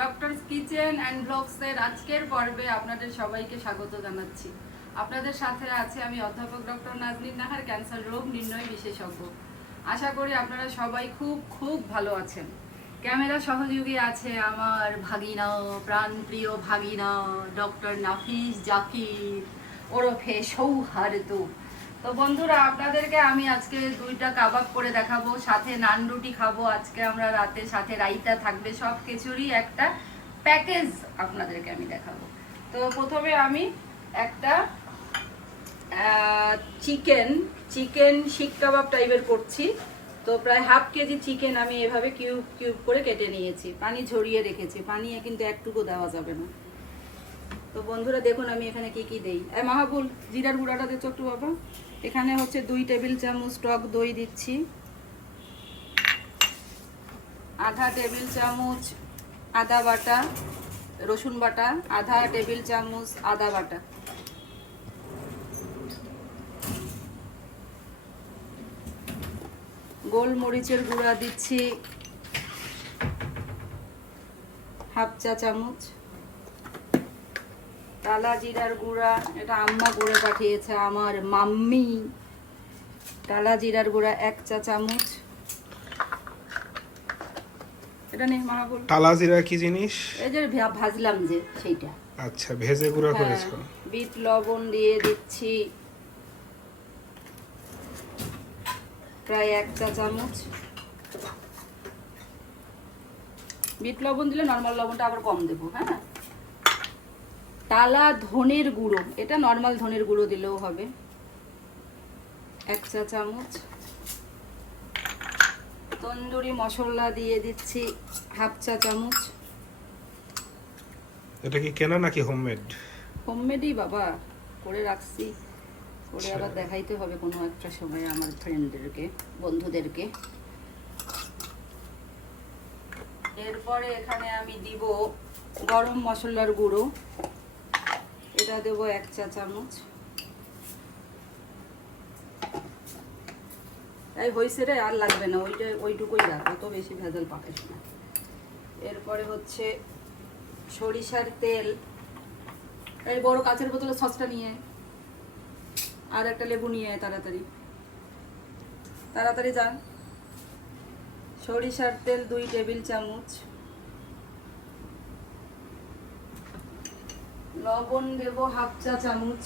Doctors kitchen and ব্লগসের আজকের পর্বে আপনাদের সবাইকে স্বাগত জানাচ্ছি। আপনাদের সাথে আছে আমি অধ্যাপক ডক্টর নাজনীন নাহার, ক্যান্সার রোগ নির্ণয় বিশেষজ্ঞ। আশা করি আপনারা সবাই খুব খুব ভালো আছেন। ক্যামেরা সহযোগী আছে আমার ভাগিনা, প্রাণপ্রিয় ভাগিনা ডক্টর নাফিস জাকির ওরফে সৌহার্দ্য। তো বন্ধুরা, আপনাদেরকে আমি আজকে 2টা কাবাব করে দেখাবো, সাথে নান রুটি খাবো আজকে আমরা রাতে, সাথে রাইতা থাকবে, সব কিছুরই একটা প্যাকেজ আপনাদেরকে আমি দেখাবো। তো প্রথমে আমি একটা চিকেন শিক কাবাব টাইপের করছি। তো প্রায় হাফ কেজি চিকেন আমি এভাবে কিউব কিউব করে কেটে নিয়েছি, পানি ঝরিয়ে রেখেছি, পানি কিন্তু একটুকু দেওয়া যাবে না। তো বন্ধুরা দেখুন আমি এখানে কি কি দেই। মাহাবুল, জিরার গুঁড়াটা দিচ্ছ একটু বাবা। এখানে হচ্ছে 2 টেবিল চামচ টক দই দিচ্ছি, আধা টেবিল চামচ আদা বাটা রসুন বাটা, আধা টেবিল চামচ আদা বাটা, গোলমরিচের গুঁড়া দিচ্ছি হাফ চা চামচ, টালা জিরার গুঁড়া, এটা আম্মা গুঁড়ে পাঠিয়েছে আমার মাম্মি, টালা জিরার গুঁড়া 1 চা চামচ। এটা নেই মাহাবুল। টালা জিরা কি জিনিস? এই যে ভাজলাম যে সেইটা। আচ্ছা, ভেজে গুঁড়া করেছো। বিট লবণ দিয়ে দিচ্ছি প্রায় 1 চা চামচ। বিট লবণ দিলে নর্মাল লবণটা আবার কম দেবো। হ্যাঁ, টালা ধনের গুঁড়ো, এটা নর্মাল ধনের গুঁড়ো দিলেও হবে, 1 চা চামচ। তন্দুরি মশলা দিয়ে দিচ্ছি হাফ চা চামচ। এটা কি কেনা নাকি হোমমেড? হোমমেডই বাবা, করে রাখছি, করে আবার দেখাইতে হবে কোনো একটা সময় আমার ফ্রেন্ডদেরকে, বন্ধুদেরকে। এরপরে এখানে আমি দিব গরম মশলার গুঁড়ো, এটা দেবো 1 চা চামচ। তাই হয়েছে রে, আর লাগবে না, ওইটুকুই রাখ, অত বেশি ভেজাল পাকিস না। এরপরে হচ্ছে সরিষার তেল, এই বড় কাঁচের বোতলে সসটা নিয়ে, আর একটা লেবু নিয়ে তাড়াতাড়ি তাড়াতাড়ি যান। সরিষার তেল 2 টেবিল চামচ, লবণ দেব হাফ চা চামচ,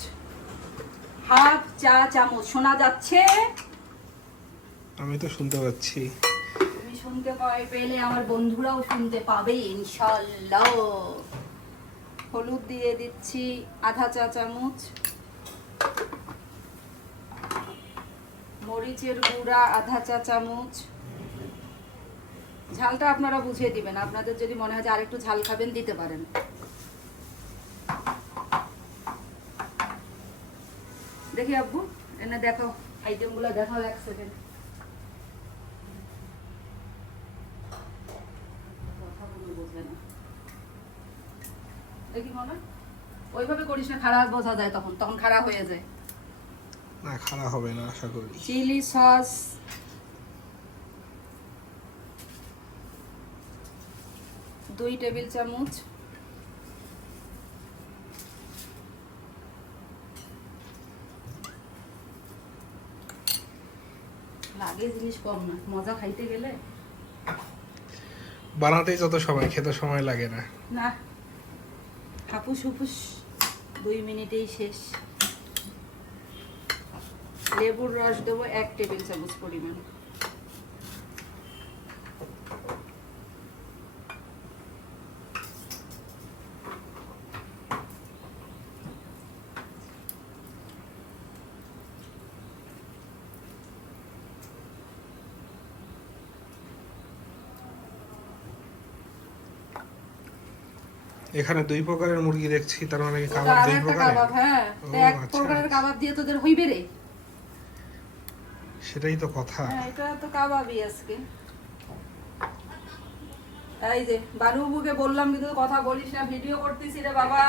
হাফ চা চামচ। শোনা যাচ্ছে? আমি তো শুনতে পাচ্ছি। তুমি শুনতে পেলে আমার বন্ধুরাও শুনতে পাবে ইনশাআল্লাহ। হলুদ দিয়ে দিচ্ছি আধা চা চামচ, মরিচের গুঁড়া আধা চা চামচ। ঝালটা আপনারা বুঝিয়ে দিবেন, আপনাদের যদি মনে হয় যে আরেকটু ঝাল খাবেন দিতে পারেন। দেখি আব্বু, এনে দেখাও আইটেমগুলো, দেখাও 1 সেকেন্ড। দেখি মনে ওইভাবে করিস না, খারাপ বোঝা যায়, তখন খারাপ হয়ে যায়। না, খারাপ হবে না আশা করি। চিলি সস 2 টেবিল চামচ, লাগে জিনিস কম না, মজা খাইতে গেলে। বানাতেই যত সময়, খেতে সময় লাগে না। না, হাপুস হুপুস 2 মিনিটেই শেষ। লেবুর রস দেবো 1 টেবিল চামচ পরিমাণ। এখানে 2 প্রকারের মুরগি দেখছি, তার মানে কি কাবাব 2 প্রকারের? হ্যাঁ, তো 1 প্রকারের কাবাব দিয়ে তোদের হইবে রে? সেটাই তো কথা। হ্যাঁ, এটা তো কাবাবই আজকে। এই যে বানুবুকে বললাম কিন্তু কথা বলিস না, ভিডিও করতেছি রে বাবা।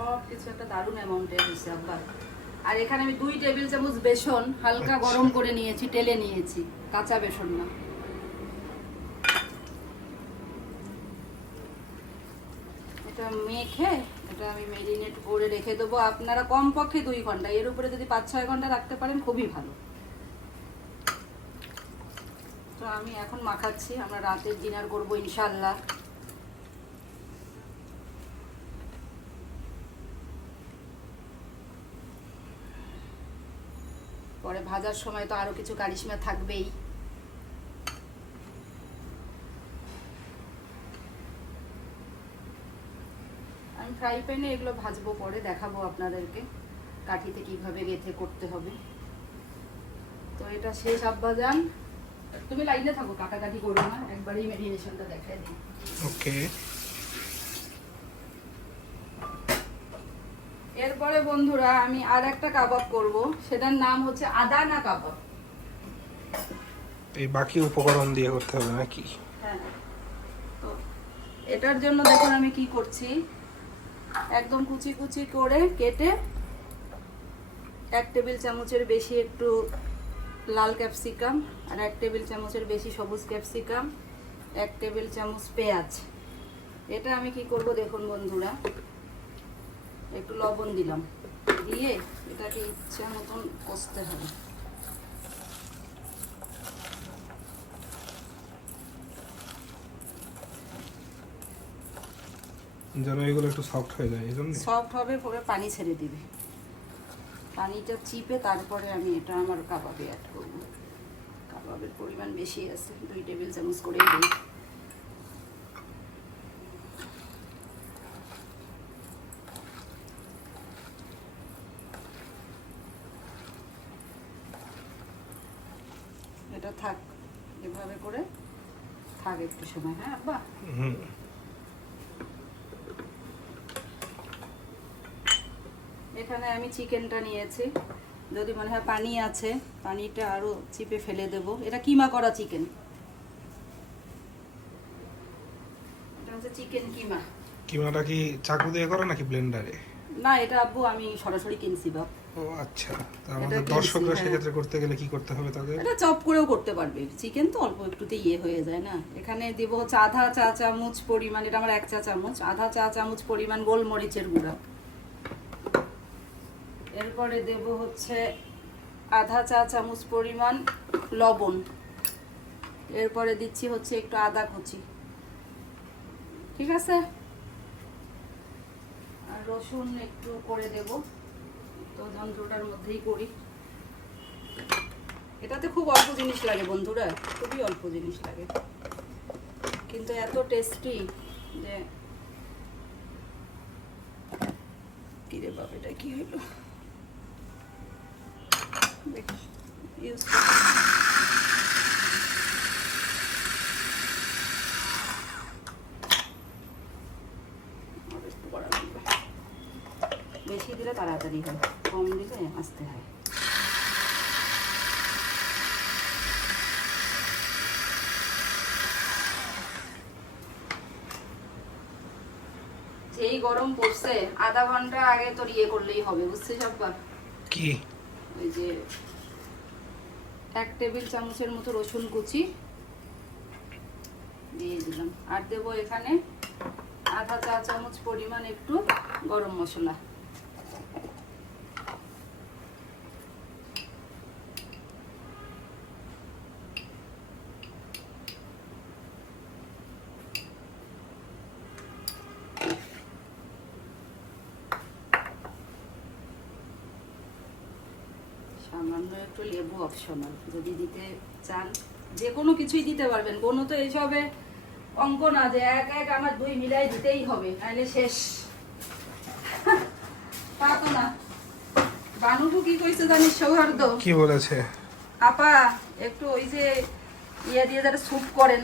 সব কিছু একটা দারুণ অ্যামাউন্টের হয়েছে আব্বা। আর এখানে আমি 2 টেবিল চামচ বেসন হালকা আচ্ছা। গরম করে নিয়েছি, টেলে নিয়েছি, কাঁচা বেসন না। এটা মেখে এটা আমি মেরিনেট করে রেখে দেবো। আপনারা কমপক্ষে 2 ঘন্টা, এর উপরে যদি 5-6 ঘন্টা রাখতে পারেন খুবই ভালো। তো আমি এখন মাখাচ্ছি, আমরা রাতের ডিনার করবো ইনশাল্লাহ। পরে ভাজার সময় তো আরো কিছু কারিশমা থাকবেই। আমি ফ্রাই প্যানে এগুলো ভাজবো, পরে দেখাবো আপনাদেরকে কাঠিতে কিভাবে গেঁথে করতে হবে। তো এটা শেষ আব্বাজান, তুমি লাইনে থাকো, কাটাকাটি করো না, একবারই মেরিনেশনটা দেখাই দিই। ওকে। এরপরে বন্ধুরা আমি আর একটা কাবাব করব, সেটার নাম হচ্ছে আদানা কাবাব। এই বাকি উপকরণ দিয়ে করতে হবে নাকি? হ্যাঁ, তো এটার জন্য দেখুন আমি কি করছি, একদম কুচি কুচি করে কেটে 1 টেবিল চামচের বেশি একটু লাল ক্যাপসিকাম, আর 1 টেবিল চামচের বেশি সবুজ ক্যাপসিকাম, 1 টেবিল চামচ পেঁয়াজ। এটা আমি কি করব দেখুন বন্ধুরা, একটু লবণ দিলাম, দিয়ে এটাকে ইচ্ছা মতন কষতে হবে। যেন এগুলো একটু সফট হয়ে যায়, এই জন্য। সফট হবে, পরে পানি ছেড়ে দিবে, পানিটা চিপে তারপরে আমি এটা আমার কাবাবে অ্যাড করব। কাবাবের পরিমাণ বেশি আছে, 2 টেবিল চামচ করেই দিই। এটা থাক, এভাবে করে থাক একটু সময়। হ্যাঁ আব্বা, হুম। এখানে আমি চিকেনটা নিয়েছি, যদি মনে হয় পানি আছে পানিটা আরো চিপে ফেলে দেব। এটা কিমা করা চিকেন, এটা হচ্ছে চিকেন কিমা। কিমাটা কি চাকু দিয়ে করো নাকি ব্লেন্ডারে? না, এটা আব্বু আমি সরাসরি কিনছি বাপ। ও আচ্ছা, তো আমাদের এটা কিনছি, দর্শকরা হ্যাঁ। সেক্ষেত্রে করতে গেলে কি করতে হবে তাদের? এটা চপ করেও করতে পারবে, চিকেন তো অল্প একটুতে হয়ে যায় না। এখানে দেব হচ্ছে আধা চা চামচ পরিমাণ, এটা আমার 1 চা চামচ, আধা চা চামচ পরিমাণ গোলমরিচের গুঁড়া। এরপরে দেব হচ্ছে আধা চা চামচ পরিমাণ লবণ। এরপরে দিচ্ছি হচ্ছে একটু আদা কুচি, ঠিক আছে, আর রসুন একটু করে দেব, তো যন্ত্রটার মধ্যেই করি। এটাতে খুব অল্প জিনিস লাগে বন্ধুরা, খুবই অল্প জিনিস লাগে, কিন্তু এত টেস্টি যে কি রে বাবা, এটা কি হলো দেখ, ইউজ বেশি দিলে তাড়াতাড়ি হয়, কম দিলে আসতে হয়। যেই গরম পড়ছে, আধা ঘন্টা আগে তো করলেই হবে, বুঝছিস আব্বা? কি? ওই যে 1 টেবিল চামচের মতো রসুন কুচি দিয়ে দিলাম, আর দেবো এখানে আধা চা চামচ পরিমাণ একটু গরম মশলা। সামান্য একটু লেবু অপশনাল, যদি দিতে চান যে কোনো কিছুই দিতে পারবেন, কোনো তো এইসবে অঙ্ক না যে 1 আমার 2 মিলাই দিতেই হবে, নাহলে শেষ। তা তো না। বানুবু কি কইছে জানিস সৌহার্দ্য? কি বলেছে? আপা একটু ওই যে দিয়ে যারা স্যুপ করেন,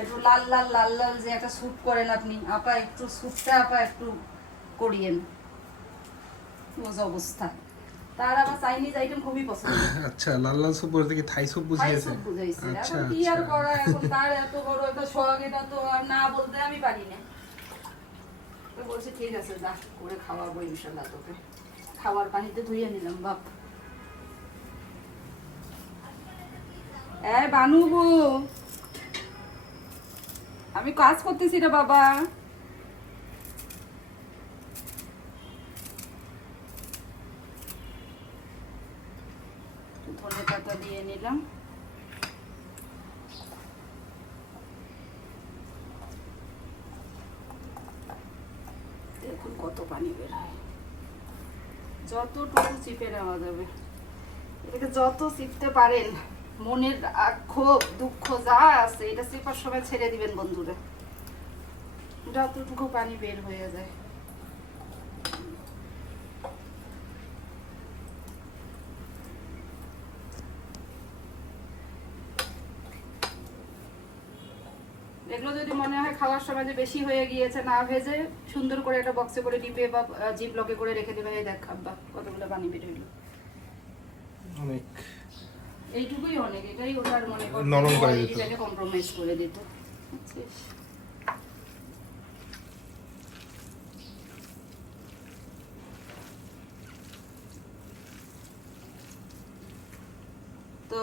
একটু লাল লাল লাল লাল যে একটা স্যুপ করেন আপনি, আপা একটু স্যুপটা আপা একটু করিয়েন। অবস্থা, তার আবার চাইনিজ আইটেম খুবই পছন্দ। আচ্ছা, লাল লাল স্যুপ বলতে কি থাই স্যুপ বুঝিয়েছে? স্যুপ বুঝাইছে। আচ্ছা এখন কি আর আচ্ছা। করা, এখন তার এত বড় একটা শখ, এটা তো আর না বলতে আমি পারি না। তো বলছে ঠিক আছে যা করে খাওয়াবো ইনশাল্লাহ তোকে। খাওয়ার পানিতে ধুয়ে নিলাম বাপ। বানুবু, আমি কাজ করতেছি রে বাবা। ধনে পাতা দিয়ে নিলাম। দেখুন কত পানি বের হয়, যতটুকু চিপে নেওয়া যাবে। এটাকে যত চিপতে পারেন, মনের ক্ষোভ দুঃখ যা আছে এটা চিপার সময় ছেড়ে দিবেন বন্ধুরা, যতটুকু পানি বের হয়ে যায়। এগুলো যদি মনে হয় খাওয়ার সময় যে বেশি হয়ে গিয়েছে, না ভেজে সুন্দর করে একটা বক্সে করে ডিপে বা জিপ লকে করে রেখে দেবে। এই দেখ আব্বা কতগুলো পানি বের হইলো, অনেক। এইটুকুই অনেক, এটাই ওটার মনে নরম করে দিত, এটাকে কম্প্রোমাইজ করে দিত। বুঝছিস? তো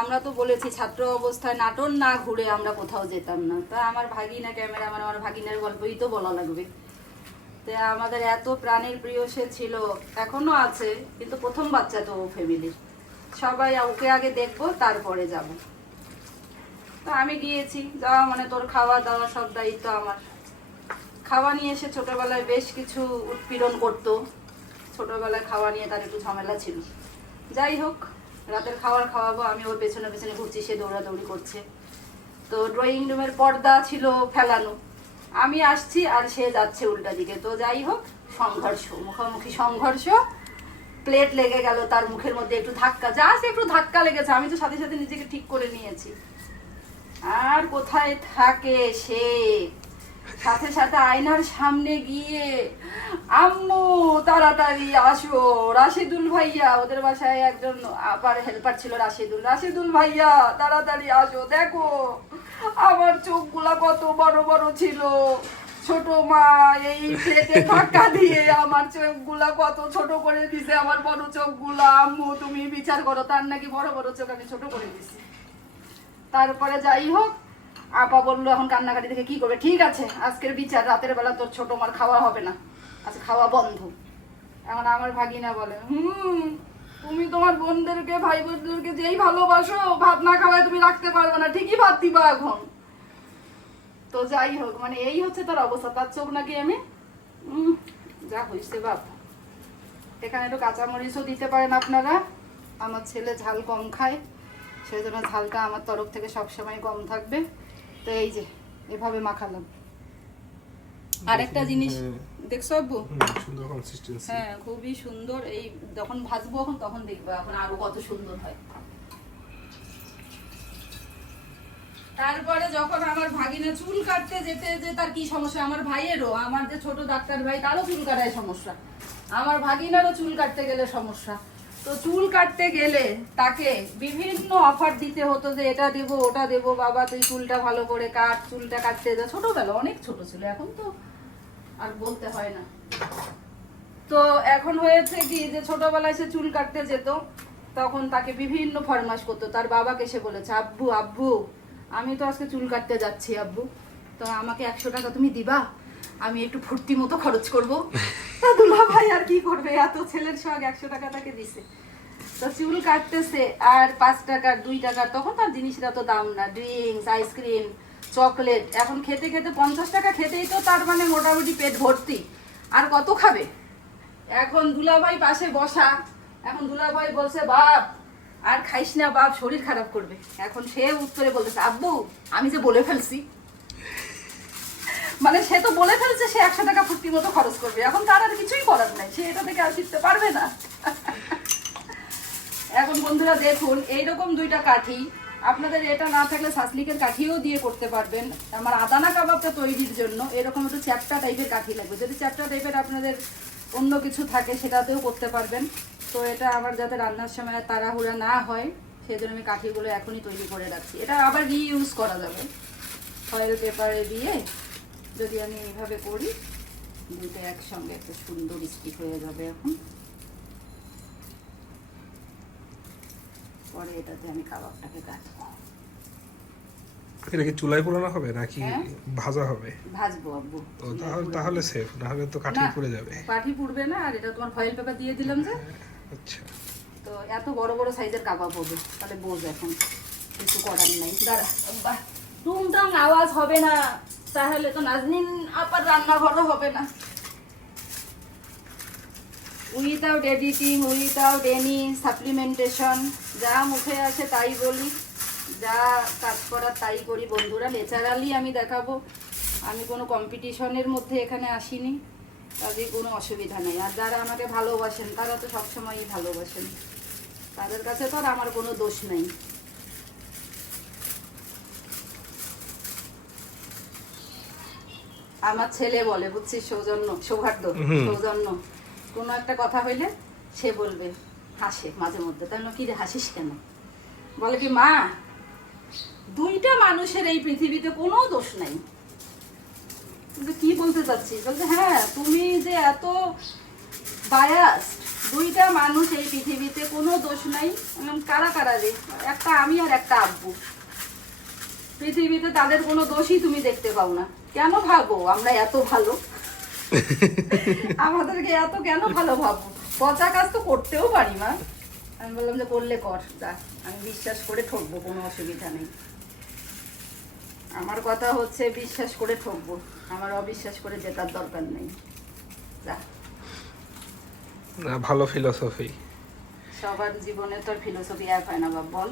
আমরা তো বলেছি ছাত্র অবস্থায় নাটোর না ঘুরে আমরা কোথাও যেতাম না। তা আমার ভাগিনা ক্যামেরাম্যান, আমার ভাগিনার গল্পই তো বলা লাগবে। তো আমাদের এত প্রাণের প্রিয় সে ছিল, এখনো আছে, কিন্তু প্রথম বাচ্চা তো ও ফ্যামিলির। সবাই ওকে আগে দেখবো তারপরে যাব। তো আমি গিয়েছি, যাওয়া মানে তোর খাওয়া দাওয়া সব দায়িত্ব আমার। খাওয়া নিয়ে এসে ছোটবেলায় বেশ কিছু উৎপীড়ন করতো। ছোটবেলায় খাওয়া নিয়ে তার একটু ঝামেলা ছিল। যাই হোক, রাতের খাওয়াবো, আমি ওর পেছনে পেছনে ঘুরছি, সে দৌড়াদৌড়ি করছে। তো ড্রয়িং রুমের পর্দা ছিল ফেলানো, আমি আসছি আর সে যাচ্ছে উল্টা দিকে। তো যাই হোক, সংঘর্ষ, মুখোমুখি সংঘর্ষ। প্লেট লেগে গেল তার মুখের মধ্যে, একটু ধাক্কা, জাস্ট একটু ধাক্কা লেগেছে। আমি তো সাথে সাথে নিজেকে ঠিক করে নিয়েছি। আর কোথায় থাকে সে, সাথে সাথে আয়নার সামনে গিয়ে আম্মু তাড়াতাড়ি আসো, রাশিদুল ভাইয়া, ওদের বাসায় একজন আবার হেল্পার ছিল রাশিদুল ভাইয়া তাড়াতাড়ি আসো, দেখো আমার চোখগুলা কত বড় বড় ছিল। ছোট মা এই প্লেটে ধাক্কা দিয়ে আমার চোখগুলা কত ছোট করে দিছে, আমার বড় চোখগুলা। আম্মু তুমি বিচার করো, তার নাকি বড় বড় চোখ আমি ছোট করে দিছি। তারপরে যাই হোক, আপা বললো এখন কান্নাকাটি থেকে কি করবে, ঠিক আছে আজকের বিচার, রাতের বেলা তোর ছোট মার খাওয়া হবে না, আচ্ছা খাওয়া বন্ধ। এখন আমার ভাগিনা বলে তুমি তোমার বোনদেরকে ভাই বোনদেরকে যেই ভালোবাসো, ভাত না খাওয়ায় তুমি রাখতে পারবে না, ঠিকই ভাত দিবা এখন। তো যাই হোক, মানে এই হচ্ছে তার অবস্থা। তার চোখ নাকি আমি যা হয়েছে বাপ। এখানে একটু কাঁচামরিচও দিতে পারেন আপনারা। আমার ছেলে ঝাল কম খায়, সেই জন্য ঝালটা আমার তরফ থেকে সবসময় কম থাকবে। তো এই যে এভাবে মাখালাম। আরেকটা জিনিস দেখছো আব্বু, সুন্দর কনসিস্টেন্সি। হ্যাঁ খুবই সুন্দর। এই যখন ভাজবো এখন তখন দেখবো এখন আরো কত সুন্দর হয়। তারপরে যখন আমার ভাগিনা চুল কাটতে যেতে যে তার কি সমস্যা, আমার ভাইয়েরও, আমার যে ছোট ডাক্তার ভাই তারও চুল কাটায় সমস্যা, আমার ভাগিনারও চুল কাটতে গেলে সমস্যা। তো চুল কাটতে গেলে তাকে বিভিন্ন অফার দিতে হতো যে এটা দেবো ওটা দেবো, বাবা তুই চুলটা ভালো করে কাট, চুলটা কাটতে যা। ছোটবেলা অনেক ছোট ছিল, এখন তো আর বলতে হয় না। তো এখন হয়েছে কি যে ছোটবেলায় সে চুল কাটতে যেত, তখন তাকে বিভিন্ন ফরমাশ করতো। তার বাবাকে সে বলেছে, আব্বু আব্বু আমি তো আজকে চুল কাটতে যাচ্ছি আব্বু, তো আমাকে 100 টাকা তুমি দিবা, আমি একটু ফুর্তি মতো খরচ করবো। তা দুলা ভাই আর কি করবে, এত ছেলের শখ, 100 টাকা তাকে দিছে। তো চুল কাটতেছে আর 5 টাকার 2 টাকার, তখন তার জিনিসটা তো দাম না, ড্রিঙ্কস আইসক্রিম চকলেট, এখন খেতে খেতে 50 টাকা খেতেই তো তার মানে মোটামুটি পেট ভর্তি, আর কত খাবে। এখন দুলাভাই পাশে বসা, এখন দুলাভাই বলছে বাপ আর খাইস না বাপ, শরীর খারাপ করবে। এখন সে উত্তরে বলতেছে, আব্বু আমি যে বলে ফেলছি, মানে সে তো বলে ফেলছে সে 100 টাকা ফুর্তি মতো খরচ করবে, এখন তার আর কিছুই করার নাই, সে এটা থেকে আর শিখতে পারবে না। এখন বন্ধুরা দেখুন, এইরকম 2টা কাঠি, আপনাদের এটা না থাকলে সাসলিকের কাঠিও দিয়ে করতে পারবেন। আমার আদানা কাবাবটা তৈরির জন্য এরকম একটু চ্যাপ্টা টাইপের কাঠি লাগবে, যদি চ্যাপ্টা টাইপের আপনাদের অন্য কিছু থাকে সেটাতেও করতে পারবেন। তো এটা আমার যাতে রান্নার সময় তাড়াহুড়া না হয় সেজন্য আমি কাঠিগুলো এখনই তৈরি করে রাখছি। এটা আবার রিইউজ করা যাবে, ফয়েল পেপারে দিয়ে যদি আমি এইভাবে করি দুটো একসঙ্গে একটা সুন্দর স্টিক হয়ে যাবে। এখন পরে এটাতে আমি কাবাবটাকে কাটবো। এটা কি চুলায় পোড়ানো হবে নাকি হ্যাঁ। ভাজা হবে? ভাজবো আব্বু। ও তাহলে সেফ, না হলে তো কাঠি না, পুড়ে যাবে। কাঠি পুড়বে না। আর এটা তোমার ফয়েল পেপার দিয়ে দিলাম যে, আচ্ছা, তো এত বড় বড় সাইজের কাবাব হবে। তাহলে বোঝ এখন কিছু করার নাই। দাঁড়া, বাহ, টুংটাং আওয়াজ হবে না, তাহলে তো নাজনীন আপার রান্নাঘরও হবে না। Without editing, without any supplementation, যা মুখে আসে তাই বলি, যা কাজ করার তাই করি বন্ধুরা। ন্যাচারালি আমি দেখাবো। আমি কোনো কম্পিটিশনের মধ্যে এখানে আসিনি, তাদের কোনো অসুবিধা নেই। আর যারা আমাকে ভালোবাসেন তারা তো সবসময়ই ভালোবাসেন, তাদের কাছে তো আর আমার কোনো দোষ নেই। আমার ছেলে বলে, বুঝছিস, সৌহার্দ্য, সৌজন্য, কোনো একটা কথা হইলে সে বলবে, হাসে মাঝে মধ্যে, তাই না, কি রে হাসিস কেন? বলে কি, মা, দুইটা মানুষের এই পৃথিবীতে কোনো দোষ নাই। কি বলতে চাচ্ছিস? বলছে হ্যাঁ, তুমি যে এত বায়াস, দুইটা মানুষ এই পৃথিবীতে কোনো দোষ নাই। কারা কারা রে? একটা আমি আর একটা আব্বু। পৃথিবীতে তাদের কোনো দোষই তুমি দেখতে পাও না। কেন ভাবো আমরা এত ভালো? আমাদেরকে এত কেন ভালো ভাবো? পচা কাজ তো করতেও পারি মা। আমি বললাম যে করলে কর, যা, আমি বিশ্বাস করে ঠকবো, কোনো অসুবিধা নেই। আমার কথা হচ্ছে বিশ্বাস করে ঠকবো, আমার অবিশ্বাস করে জেতার দরকার নেই। যা, না, ভালো ফিলোসফি। সবার জীবনে তো ফিলোসফি এক হয় না বাপ, বল।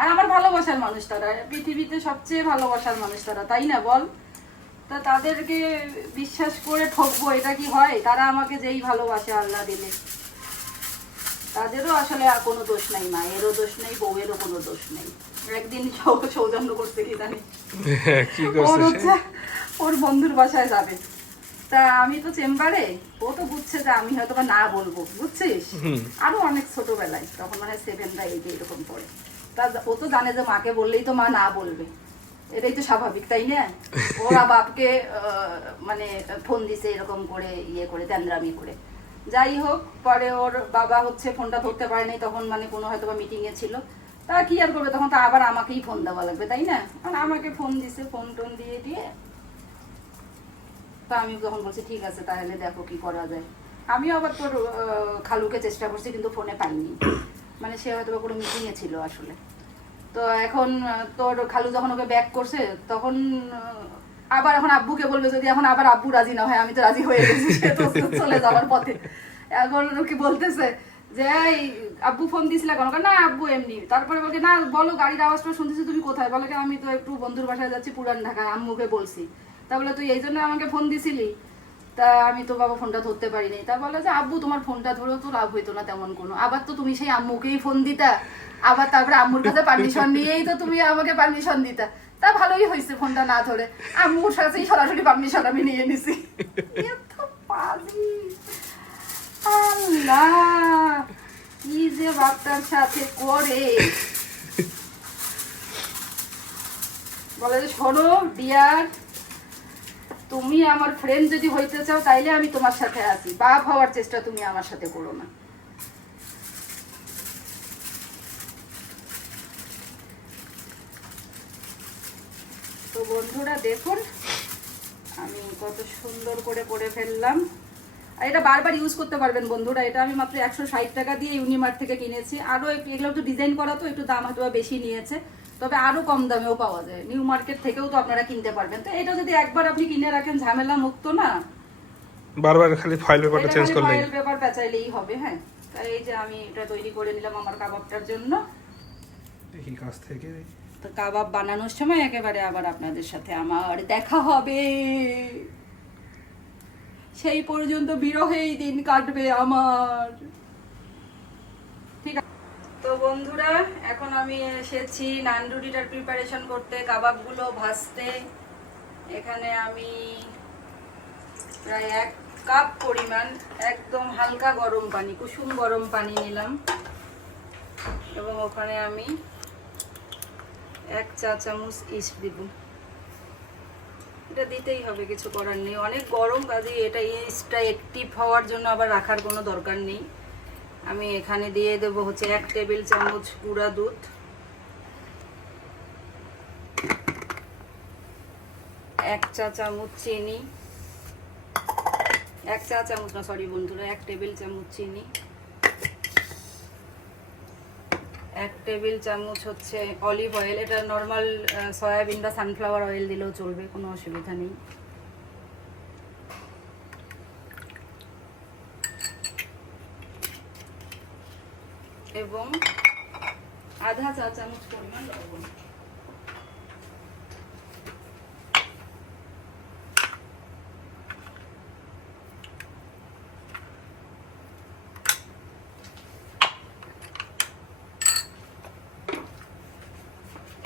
আর আমার ভালোবাসার মানুষ তারা, পৃথিবীতে সবচেয়ে ভালোবাসার মানুষ তারা, তাই না বল? তা তাদেরকে বিশ্বাস করে ঠকবো, এটা কি হয়? তারা আমাকে যেই ভালোবাসে আল্লাহ দিলে, তাদেরও আসলে আর কোনো দোষ নাই। মায়েরও দোষ নেই, বউয়েরও কোনো দোষ নেই। একদিন সৌজন্য করতে কি জানি, কি ওর করছে হচ্ছে ওর বন্ধুর বাসায় যাবে। তা আমি তো চেম্বারে, ও তো বুঝছে যে আমি হয়তো বা না বলবো, বুঝছিস, আরো অনেক ছোটবেলায়, তখন মানে 7 বা 8 এরকম পড়ে। তা ও তো জানে যে মাকে বললেই তো মা না বলবে, এটাই তো স্বাভাবিক, তাই না? ওরা বাপকে মানে ফোন দিছে এরকম করে, ইয়ে করে, দ্যান্দ্রামি করে। যাই হোক, পরে ওর বাবা হচ্ছে ফোনটা ধরতে পারেনি, তখন মানে কোনো হয়তো বা মিটিংয়ে ছিল। তা কি আর করবে, তখন তো আবার আমাকেই ফোন দেওয়া লাগবে, তাই না? মানে আমাকে ফোন দিছে, ফোন টোন দিয়ে তা আমি তখন বলছি ঠিক আছে, তাহলে দেখো কি করা যায়। আমিও আবার তোর খালুকে চেষ্টা করছি, কিন্তু ফোনে পাইনি। মানে সে হয়তো কোনো মিটিংয়ে ছিল আসলে। তো এখন তোর খালু যখন ওকে ব্যাক করছে, তখন আবার এখন আব্বুকে বলবে, যদি এখন আবার আব্বু রাজি না হয়, আমি তো রাজি হয়ে গেছি, সে তো চলে যাওয়ার পথে। এখন কি বলতেছে যে এই আব্বু ফোন দিয়েছিল কেন? না আব্বু এমনি। তারপরে বলকে না, বলো গাড়ির আওয়াজটা শুনতেছি, তুমি কোথায়? বলে আমি তো একটু বন্ধুর বাসায় যাচ্ছি পুরান ঢাকায়, আম্মুকে বলছি। তা বলে তুই এই জন্য আমাকে ফোন দিছিলি? তা আমি তো বাবা ফোনটা ধরতে পারিনি। তা বলে যে আব্বু তোমার ফোনটা ধরেও তো লাভ হইতো না তেমন কোনো, আবার তো তুমি সেই আম্মুকেই ফোন দিতা, আবার তারপরে আম্মুর কাছে পারমিশন নিয়েই তো তুমি আমাকে পারমিশন দিতা। তা ভালোই হয়েছে ফোনটা না ধরে, আম্মুর সাথেই সরাসরি পারমিশন আমি নিয়ে নিছি। এত পাজি! আল্লাহ, কি যে বাপটার সাথে করে। বলে যে শোনো ডিয়ার, তুমি আমার ফ্রেন্ড যদি হইতে চাও তাইলে আমি তোমার সাথে আছি, বাপ হওয়ার চেষ্টা তুমি আমার সাথে করো না। তো বন্ধুরা দেখুন আমি কত সুন্দর করে ফেললাম। আর এটা বারবার ইউজ করতে পারবেন বন্ধুরা। এটা আমি মাত্র 160 টাকা দিয়ে ইউনিমার্ট থেকে কিনেছি। আরও এগুলো একটু ডিজাইন করা, তো একটু দাম হয়তো বেশি নিয়েছে, তবে আরো কম দামেও পাওয়া যায়। নিউ মার্কেট থেকেও তো আপনারা কিনতে পারবেন। তো এটা যদি একবার আপনি কিনে রাখেন, ঝামেলা মুক্ত না, বারবার খালি ফয়েল পেপারটা চেঞ্জ করলেই, ফয়েল পেপার পেঁচাইলেই হবে। হ্যাঁ, তাই এই যে আমি এটা তৈরি করে নিলাম আমার কাবাবটার জন্য। এই কাজ থেকে তো কাবাব বানানোর সময় একেবারে আবার আপনাদের সাথে আমার দেখা হবে। সেই পর্যন্ত বিরহেই দিন কাটবে আমার। ঠিক আছে তো বন্ধুরা, এখন আমি এসেছি নান রুটিটার প্রিপারেশন করতে, কাবাবগুলো ভাজতে। এখানে আমি প্রায় 1 কাপ পরিমাণ একদম হালকা গরম পানি, কুসুম গরম পানি নিলাম, এবং ওখানে আমি 1 চা চামচ ইস্ট দিব। এটা দিতেই হবে, কিছু করার নেই, অনেক গরম, কাজে এটা ইস্টটা অ্যাক্টিভ হওয়ার জন্য আবার রাখার কোনো দরকার নেই। আমি এখানে দিয়ে দেব হচ্ছে 1 টেবিল চামচ গুঁড়া দুধ, 1 চা চামচ চিনি, 1 চা চামচ না সরি বন্ধুরা, 1 টেবিল চামচ চিনি, 1 টেবিল চামচ হচ্ছে অলিভ অয়েল, এটা নর্মাল সয়াবিন বা সানফ্লাওয়ার অয়েল দিলেও চলবে, কোনো অসুবিধা নেই। এবং আধা চা চামচ পরিমাণ লবণ।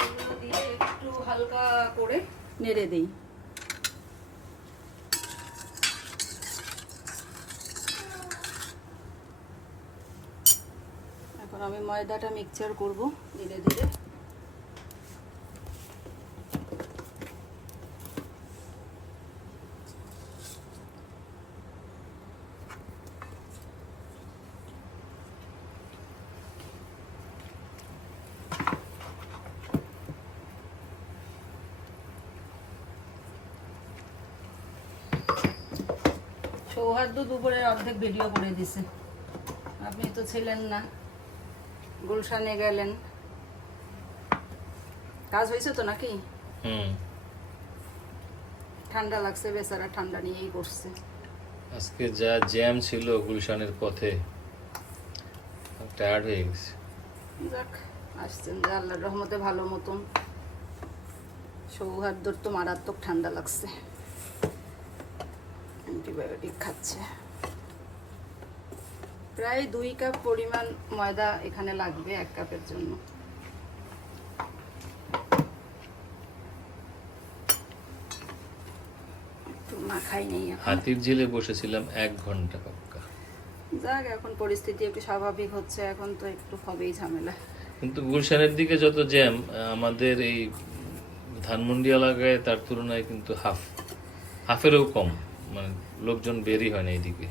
এগুলো দিয়ে একটু হালকা করে নেড়ে দিই। এখন আমি ময়দাটা মিক্সচার করব ধীরে ধীরে। সৌহার্দ্য দুপুরের অর্ধেক ভিডিও করে দিছে, আপনি তো ছিলেন না, গুলশানে গেলেন। কাজ হয়েছে তো নাকি? ঠান্ডা লাগছে, বেচারা ঠান্ডা নিয়েই করছে। আজকে যা জ্যাম ছিল গুলশানের পথে, টায়ার্ড হয়ে গেছে। যাক, আসছেন যে আল্লাহর রহমতে ভালো মতন। সৌহার্দ্যর তো মারাত্মক ঠান্ডা লাগছে, অ্যান্টিবায়োটিক খাচ্ছে। প্রায় 2 কাপ পরিমাণ ময়দা এখানে লাগবে 1 কাপের জন্য। একটু মাখাই নেই এখন। হাতির ঝিলে বসেছিলাম 1 ঘন্টা পাক্কা। যাক, এখন পরিস্থিতি একটু স্বাভাবিক হচ্ছে, এখন তো একটু হবেই ঝামেলা। কিন্তু গুলশানের দিকে যত জ্যাম, আমাদের এই ধানমন্ডি এলাকায় তার তুলনায় কিন্তু হাফেরও কম, মানে লোকজন বেরই হয় না এইদিকে।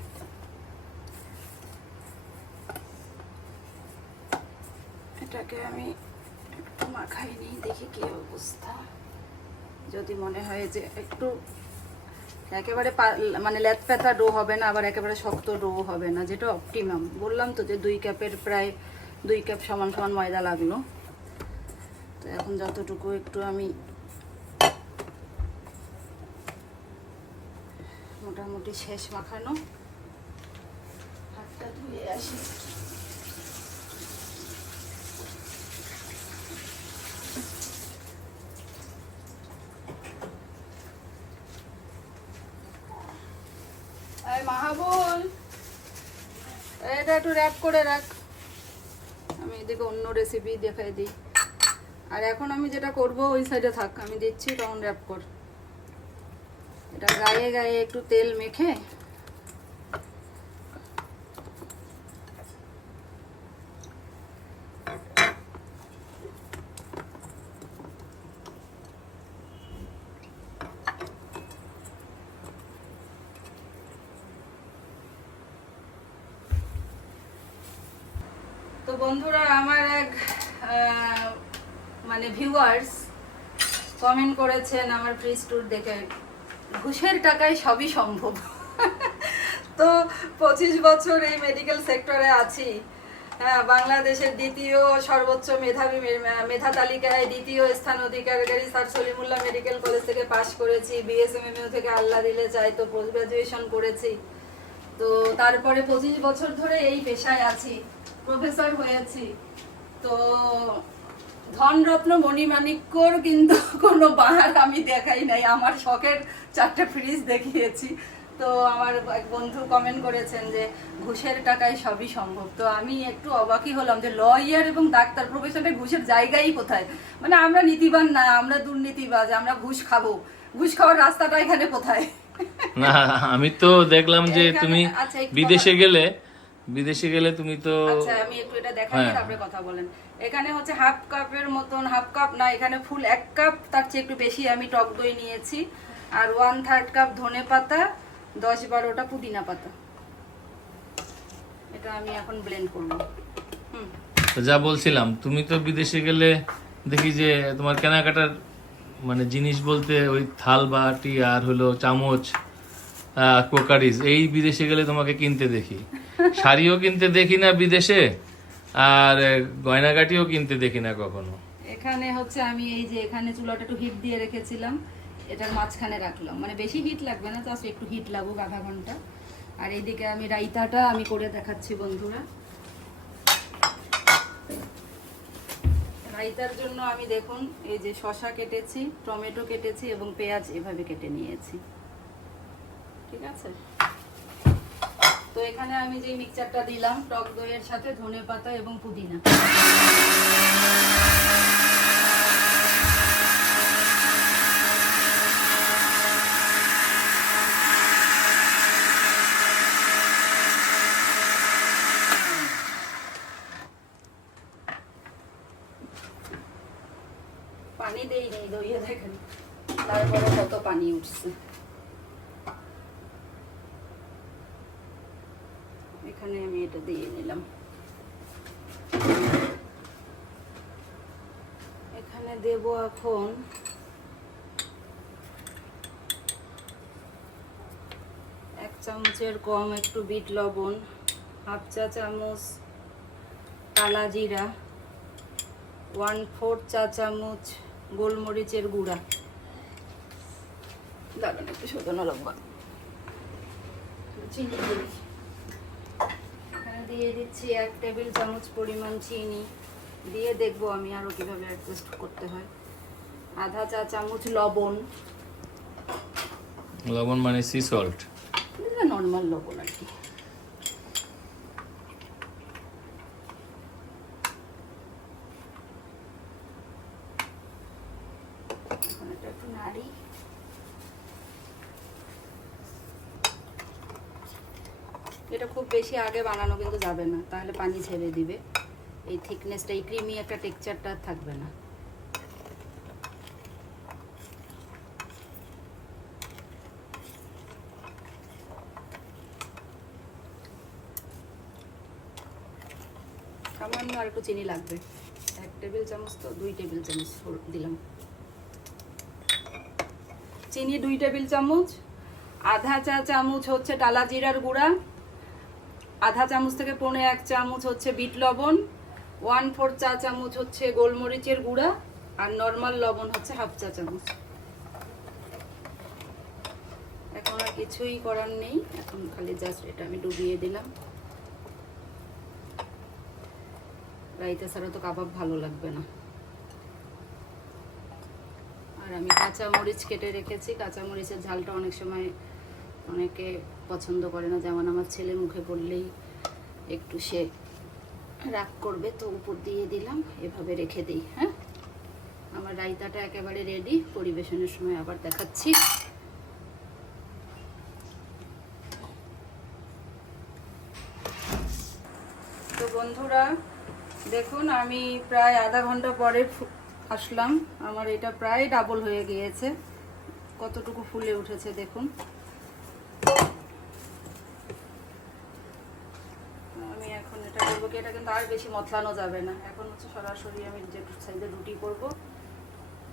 এটাকে আমি একটু মাখাই নিই, দেখি কি অবস্থা। যদি মনে হয় যে একটু একেবারে মানে লেতপেতা ডো হবে না, আবার একেবারে শক্ত ডো হবে না, যেটা অপটিমাম। বললাম তো যে 2 কাপের প্রায় 2 কাপ সমান সমান ময়দা লাগলো। তো এখন যতটুকু একটু আমি মোটামুটি শেষ মাখানো, হাতটা ধুয়ে আসি। মাহাবুল, এটা একটু র্যাপ করে রাখ, আমি এদিকে অন্য রেসিপি দেখাই দিই। আর এখন আমি যেটা করব, ওই সাইডে থাক, আমি দিচ্ছি তখন র্যাপ কর। এটা গায়ে গায়ে একটু তেল মেখে তো বন্ধুরা, আমার এক মানে ভিউয়ার্স কমেন্ট করেছেন আমার ফ্রি ট্যুর দেখে, ঘুষের টাকায় সবই সম্ভব। তো 25 বছর এই মেডিকেল সেক্টরে আছি, বাংলাদেশের দ্বিতীয় সর্বোচ্চ মেধা তালিকায় 2য় স্থান অধিকারী স্যার সলিমুল্লাহ মেডিকেল কলেজ থেকে পাশ করেছি, বিএসএমএমইউ থেকে আল্লাহ দিলে চাই তো পোস্ট গ্রাজুয়েশন করেছি। তো তারপরে 25 বছর ধরে এই পেশায় আছি, প্রফেসর হয়েছি। তো ধনরত্ন মণিমাণিক্যর কিন্তু কোনো বাহার আমি দেখাই নাই, আমার শখের 4টে ফ্রিজ দেখিয়েছি। তো আমার এক বন্ধু কমেন্ট করেছেন যে ঘুষের টাকায় সবই সম্ভব। তো আমি একটু অবাকই হলাম যে লয়ার এবং ডাক্তার প্রফেশনে ঘুষের জায়গাই কোথায়? মানে আমরা নীতিবান না, আমরা দুর্নীতিবাজ, আমরা ঘুষ খাবো, ঘুষ খাওয়ার রাস্তাটা এখানে কোথায়? না, আমি তো দেখলাম যে তুমি বিদেশে গেলে তুমি তো, আচ্ছা আমি একটু এটা দেখাই তারপরে কথা বলেন। এখানে হচ্ছে হাফ কাপের মতন, হাফ কাপ না, এখানে ফুল 1 কাপ, তার চেয়ে একটু বেশি আমি টক দই নিয়েছি। আর 1/3 কাপ ধনে পাতা, 10-12টা পুদিনা পাতা। এটা আমি এখন ব্লেন্ড করব। তো যা বলছিলাম, তুমি তো বিদেশে গেলে দেখি যে তোমার কেনাকাটার মানে জিনিস বলতে ওই থাল বাটি আর হলো চামচ, কোকারিজ, এই বিদেশে গেলে তোমাকে কিনতে দেখি। শাড়িও কিনতে দেখি না বিদেশে, আর গয়নাগাটিও কিনতে দেখি না কখনো। এখানে হচ্ছে আমি এই যে এখানে চুলাটা একটু হিট দিয়ে রেখেছিলাম, এটার মাঝখানে রাখলাম, মানে বেশি হিট লাগবে না, জাস্ট একটু হিট লাগুক আধা ঘন্টা। আর এইদিকে আমি রাইতাটা আমি করে দেখাচ্ছি বন্ধুরা। রাইতার জন্য আমি দেখুন এই যে শসা কেটেছি, টমেটো কেটেছি এবং পেঁয়াজ এভাবে কেটে নিয়েছি, ঠিক আছে। তো এখানে আমি যে মিক্সচারটা দিলাম টক দইয়ের সাথে ধনেপাতা এবং পুদিনা, পানি দেই নেই দইয়ে, দেখেন তারপরে কত পানি উঠছে। এখানে আমি এটা দিয়ে নিলাম। এখানে দেব এখন 1 চামচের কম একটু বিট লবণ, 1/2 চা চামচ কালা জিরা, 1/4 চা চামচ গোলমরিচের গুঁড়া, দাঁড়ান একটু শোধনো লঙ্কা, চিনি দিই। এখানে দিয়ে দিচ্ছি 1 টেবিল চামচ পরিমাণ চিনি, দিয়ে দেখবো আমি আরো কিভাবে অ্যাডজাস্ট করতে হয়। 1/2 চা চামচ লবণ, লবণ মানে সি সল্ট, নর্মাল লবণ আর কি। এখন এটা একটু নাড়ি। এটা খুব বেশি আগে বানানো কিন্তু যাবে না, তাহলে পানি ছেড়ে দিবে। এই থিকনেসটা, এই ক্রিমি একটা টেক্সচারটা থাকবে না। সামান্য আর একটু চিনি লাগবে, 1 টেবিল চামচ তো 2 টেবিল চামচ দিলাম চিনি, 2 টেবিল চামচ। 1/2 চা চামচ হচ্ছে টালা জিরার গুঁড়া, 1/2 চামচ থেকে 1 চামচ হচ্ছে বিট লবণ, 1/4 চা চামচ হচ্ছে গোলমরিচের গুঁড়া, আর নর্মাল লবণ হচ্ছে 1/2 চা চামচ। এখন আর কিছুই করার নেই, এখন খালি জাস্ট এটা আমি ডুবিয়ে দিলাম। রাইতা ছাড়া তো কাবাব ভালো লাগবে না। আর আমি কাঁচা মরিচ কেটে রেখেছি, কাঁচা মরিচের ঝালটা অনেক সময় অনেকে পছন্দ করে না, যেমন আমার ছেলে মুখে পড়লেই একটু সে রাগ করবে, তো উপর দিয়ে দিলাম, এভাবে রেখে দিই। হ্যাঁ, আমার রাইতাটা একেবারে রেডি, পরিবেশনের সময় আবার দেখাচ্ছি। তো বন্ধুরা দেখুন, আমি প্রায় আধা ঘন্টা পরে আসলাম, আমার এটা প্রায় ডাবল হয়ে গিয়েছে। কতটুকু ফুলে উঠেছে দেখুন। আমি এখন এটা করবো কি, এটা কিন্তু আর বেশি মথলানো যাবে না, এখন হচ্ছে সরাসরি আমি যে সাইজে রুটি করব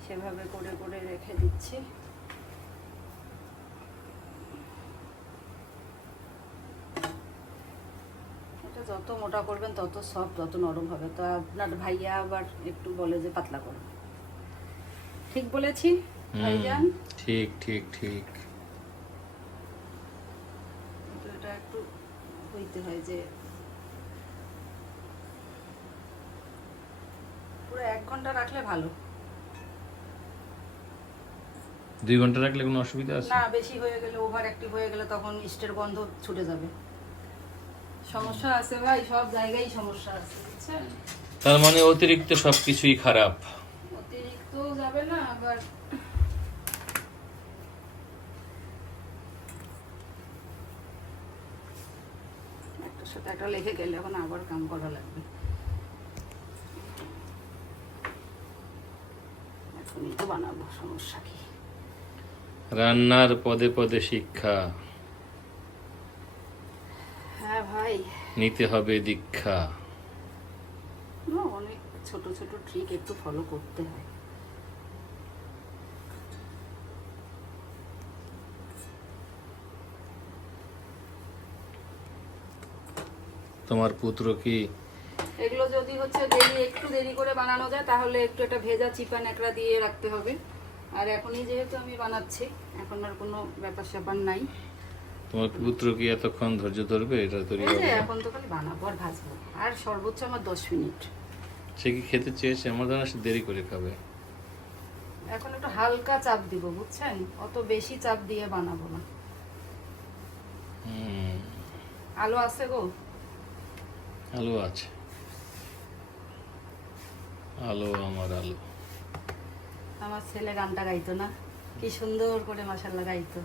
সেভাবে করে করে রেখে দিচ্ছি। এটা যত মোটা করবেন তত সফট, তত নরম হবে। তো আপনার ভাইয়া আবার একটু বলে যে পাতলা করুন, ঠিক বলেছি ভাইজান? ঠিক ঠিক ঠিক। এটা একটু হইতে হয় যে পুরো 1 ঘন্টা রাখলে ভালো। 2 ঘন্টা রাখলে কোনো অসুবিধা আছে না, বেশি হয়ে গেলে, ওভার অ্যাক্টিভ হয়ে গেলে তখন ইস্টের গন্ধ ছুটে যাবে। সমস্যা আছে ভাই, সব জায়গায় সমস্যা আছে, বুঝছেন? তার মানে অতিরিক্ত সবকিছুই খারাপ। অতিরিক্ত যাবে না, আবার একটার সাথে একটা লেগে গেলে এখন আবার কাম করা লাগবে। এখনই তো বানাবো, সমস্যা কি? রান্নার পদে পদে শিক্ষা, হ্যাঁ ভাই, নিতে হবে দীক্ষা। অনেক ছোট ছোট ট্রিক একটু ফলো করতে হয়। তোমার পুত্র কি এগুলো যদি হচ্ছে একটু দেরি করে বানানো যায় তাহলে একটু একটা ভেজা চিপা ন্যাকড়া দিয়ে রাখতে হবে। আর এখনই যেহেতু আমি বানাচ্ছি, এখন আর কোনো ব্যাপার স্যাপার নাই। তোমার পুত্র কি এতক্ষণ ধৈর্য ধরবে এটা তৈরি এই যে হবে? এখন তো খালি বানাবো আর ভাজবো, আর সর্বোচ্চ আমার 10 মিনিট। সে কি খেতে চেয়েছে? আমার ধারণা সে দেরি করে খাবে। এখন একটু হালকা চাপ দিব, বুঝছেন? অত বেশি চাপ দিয়ে বানাবো না। হুম, আলু আছে গো? আলু আছে। আলু আমার আলু। আমার ছেলে গানটা গাইতো না, কি সুন্দর করে মাশাআল্লাহ গাইতো।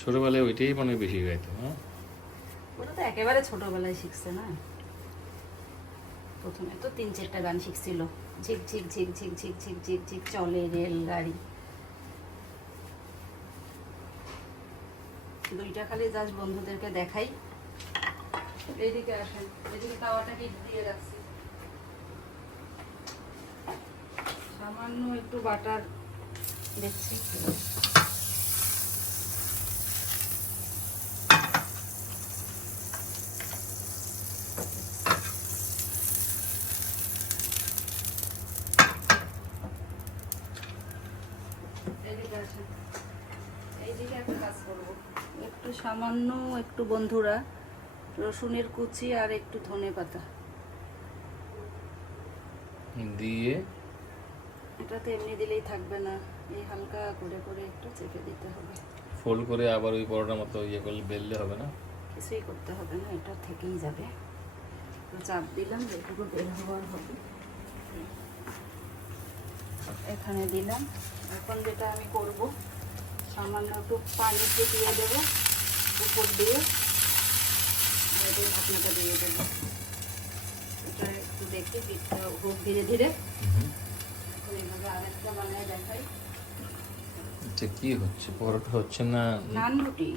ছোটবেলায় ওইটাই মানে বেশি গাইতো। হ্যাঁ, ওটা তো একেবারে ছোটবেলায় শিখছে না, প্রথমে তো 3-4টা গান শিখছিল। ঝিক ঝিক ঝিক ঝিক ঝিক ঝিক ঝিক ঝিক চলে রেলগাড়ি, 2টা খালি জাস্ট বন্ধুদেরকে দেখাই। এইদিকে আসেন, এদিকে তাওয়াটা হিট দিয়ে রাখছি, সামান্য একটু বাটার দিচ্ছি। এইদিকে আসেন, এইদিকে একটা কাজ করবো, একটু সামান্য একটু বন্ধুরা রসুনের কুচি আর একটু ধনেপাতা দিয়ে এটা তো এমনি দিলেই থাকবে না, এই হালকা করে করে একটু চেপে দিতে হবে। ফোল্ড করে আবার ওই পরোটার মতো ইয়ে করলে বেললে হবে না? কিছুই করতে হবে না, এটা থেকেই যাবে। তো চাপ দিলাম, যেটুকু বের হওয়ার হবে এখানে দিলাম। এখন যেটা আমি করব, সামান্য একটু পানি দিয়ে দেবো উপর দিয়ে, আর এদের ঢাকনাটা দিয়ে দেবো। এটা একটু দেখি বিটটা হোক ধীরে ধীরে। এখন এইভাবে আরেকটা বানায় দেখাই। আচ্ছা, কি হচ্ছে? পরোটা হচ্ছে না, নান রুটি,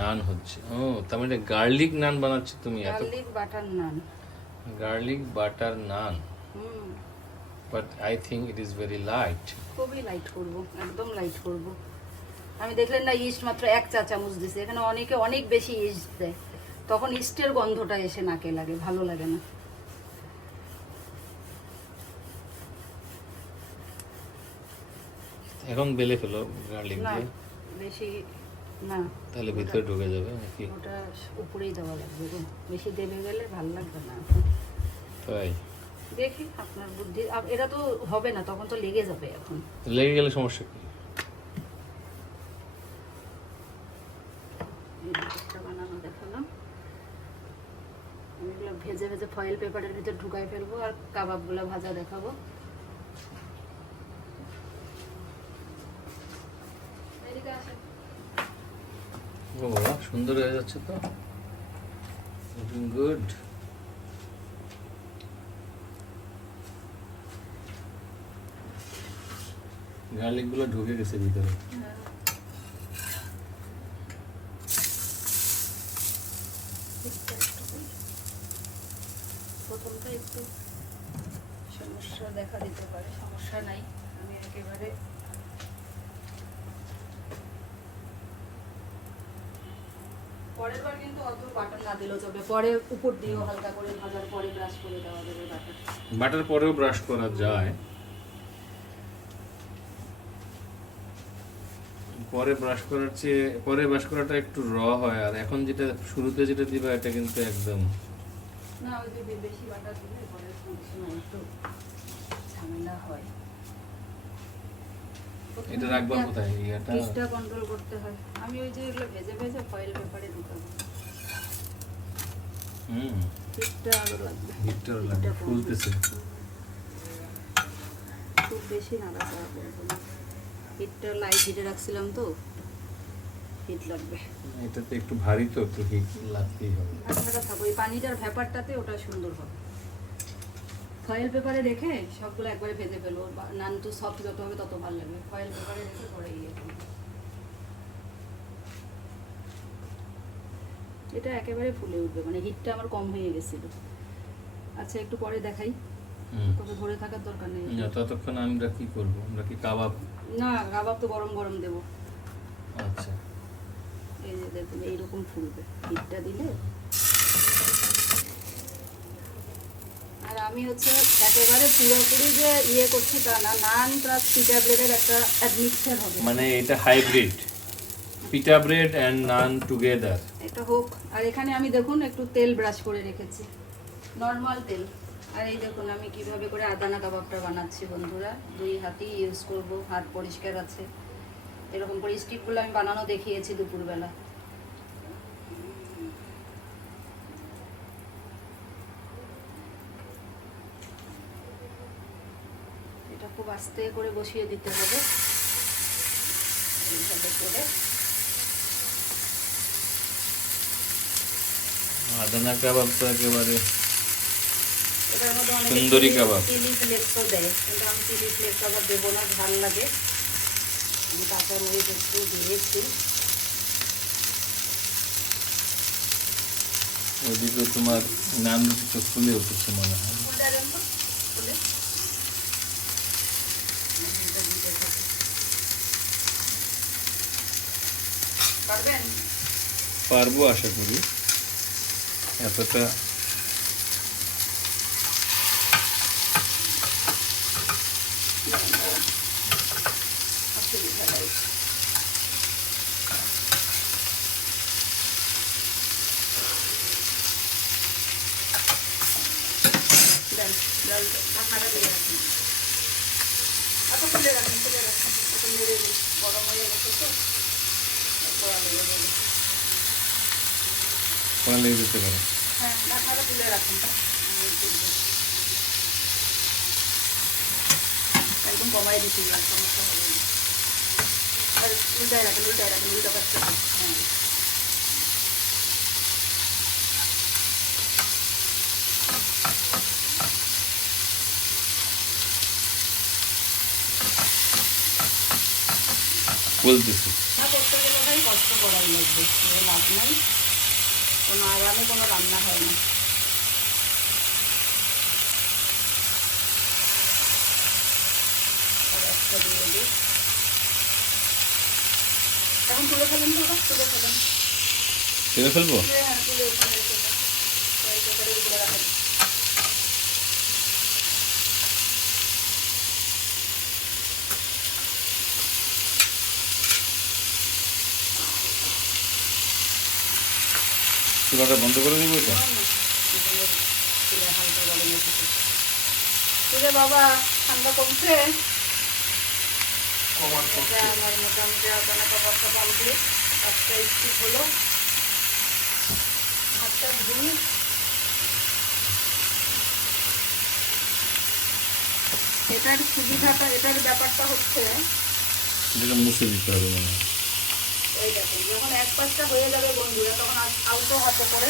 নান হচ্ছে। ও, তার মানে গার্লিক নান বানাচ্ছ তুমি? এত garlic butter naan. Garlic butter naan, hmm, but I think it is very light. খুবই লাইট করব, একদম লাইট করব। আমি দেখলেন না, ইস্ট মাত্র 1 চা চামচ দিছি। এখানে অনেকে অনেক বেশি ইস্ট দেয়, তখন ইস্টের গন্ধটা এসে নাকে লাগে, ভালো লাগে না। এখন বেলে ফেলো গার্লিক না দিয়ে, বেশি না, তাহলে ভিতরে ঢুকে যাবে নাকি? ওটা উপরেই দেওয়া লাগবে গো, বেশি দেবে গেলে ভালো লাগবে না। তাই দেখি আপনার বুদ্ধি, এটা তো হবে না, তখন তো লেগে যাবে। এখন লেগে গেলে সমস্যা কি? একটা বানানো দেখালাম, এগুলো ভেজে ভেজে ফয়েল পেপারের ভিতর ঢুকাই ফেলবো, আর কাবাবগুলো ভাজা দেখাবো। এদিকে আসেন। ও বাবা, সুন্দর হয়ে যাচ্ছে তো, লুকিং গুড। গার্লিক গুলো ঢুকে গেছে ভিতরে। প্রথমটা একটু সমস্যা দেখা দিতে পারে, সমস্যা নাই, আমি একেবারে পরের বার কিন্তু অত বাটার না দিলেও চলবে, পরে উপর দিয়েও হালকা করে ভাজার পরে ব্রাশ করে দেওয়া যাবে বাটার। বাটার পরেও ব্রাশ করা যায়, পরে ব্রাশ করার চেয়ে পরে ব্রাশ করাটা একটু র হয়, আর এখন যেটা শুরুতে যেটা দিবা এটা কিন্তু একদম না, ওই যে বেশি বাটার দিলে পরে সময় একটু ঝামেলা হয়। এটা রাখবা কোথায়? এটা পিসটা কন্ট্রোল করতে হয়। আমি ওই যে এগুলো ভেজে ভেজে ফয়েল পেপারে ঢুকাবো। হিটটা আরো লাগবে, হিটটা লাগে, ফুলতেছে। খুব বেশি নাড়াচাড়া করবো না, হিটটা লাইট হিটে রাখছিলাম তো, হিট লাগবে। এটাতে একটু ভারী তো, একটু হিট লাগতেই হবে। ঢাকনাটা থাকো, এই পানিটার ভ্যাপারটাতে ওটা সুন্দর হবে। ফয়েল পেপারে রেখে সবগুলো একবারে ভেজে ফেলো, নান তো সফট যত হবে তত ভালো লাগবে। ফয়েল পেপারে রেখে পরে ইয়ে করো। এটা একেবারে ফুলে উঠবে, মানে হিটটা আমার কম হয়ে গেছিল। আচ্ছা একটু পরে দেখাই, কত ধরে থাকার দরকার নেই। ততক্ষণ আমরা কি করব? আমরা কি কাবাব? না, কাবাব তো গরম গরম দেবো। আচ্ছা, এই যে দেখুন এইরকম ফুলবে হিটটা দিলে। আর আমি হচ্ছে একেবারে পুরোপুরি যে ইয়ে করছি তা না, নান প্লাস পিটা ব্রেডের একটা মিক্সচার হবে। মানে এটা হাইব্রিড, পিটা ব্রেড এন্ড নান টুগেদার। এটা হোক। আর এখানে আমি দেখুন একটু তেল ব্রাশ করে রেখেছি, নর্মাল তেল। আর এই দেখুন আমি কিভাবে করে আদানা কাবাবটা বানাচ্ছি বন্ধুরা। 2 হাতই ইউজ করব, হাত পরিষ্কার আছে। এরকম করে স্টিকগুলো আমি বানানো দেখিয়েছি দুপুরবেলা। এটা খুব আস্তে করে বসিয়ে দিতে হবে এইভাবে করে। আদানা কাবাব তো একেবারে এটার মধ্যে অনেকে সুন্দরী কাবাব। চিলি ফ্লেক্সও দেয়, কিন্তু আমি চিলি ফ্লেক্স আবার দেবো না, ঝাল লাগে। আমি কাঁচা মরিচ একটু দিয়েছি। ওইদিকে তোমার নান রুটি তো ফুলে উঠেছে মনে হয়। ফুলটা দেন তো, ফুলে। এটা দিতে থাকি। পারবেন? পারবো আশা করি। এতটা অসুবিধা নাই। দেন, জল ঢাকনাটা দিয়ে রাখুন। আচ্ছা খুলে রাখুন, খুলে রাখুন। একটু নেড়ে দিন, গরম হয়ে গেছে তো। পোড়া লেগে যাবে। পড়া লেগে যেতে পারে। হ্যাঁ, ঢাকনাটা তুলে রাখুন। একদম কমাই দিচ্ছি, সমস্যা হবে না। আর উল্টায় রাখেন, উল্টায় রাখেন, উল্টা পাচ্ছে। হ্যাঁ, বলতেছি না করতে গেলে ভাই কষ্ট করাই লাগবে, লাভ নাই। কোনো আরামে কোনো রান্না হয় না। আর একটা দিয়ে দিই। এখন তুলে ফেলেন তো, ওটা তুলে ফেলেন। ছেড়ে ফেলবো। হ্যাঁ, তুলে ওখানে রেখে দেন। কয়েক পেপারের উপরে রাখেন। চুলাটা বন্ধ করে দিব এটা। হালকা গরম এসেছে। তুলে বাবা, ঠান্ডা কমছে? এটা আমার মোটামুটি আদানা কাবাবটা কমপ্লিট। একটা স্টিক হলো, হাতটা ধুই। এটার সুবিধাটা, এটার ব্যাপারটা হচ্ছে এটাকে মুছে দিতে হবে মনে হয়। এই দেখুন, যখন এক পাশটা হয়ে যাবে বন্ধুরা, তখন আলতো হাতে করে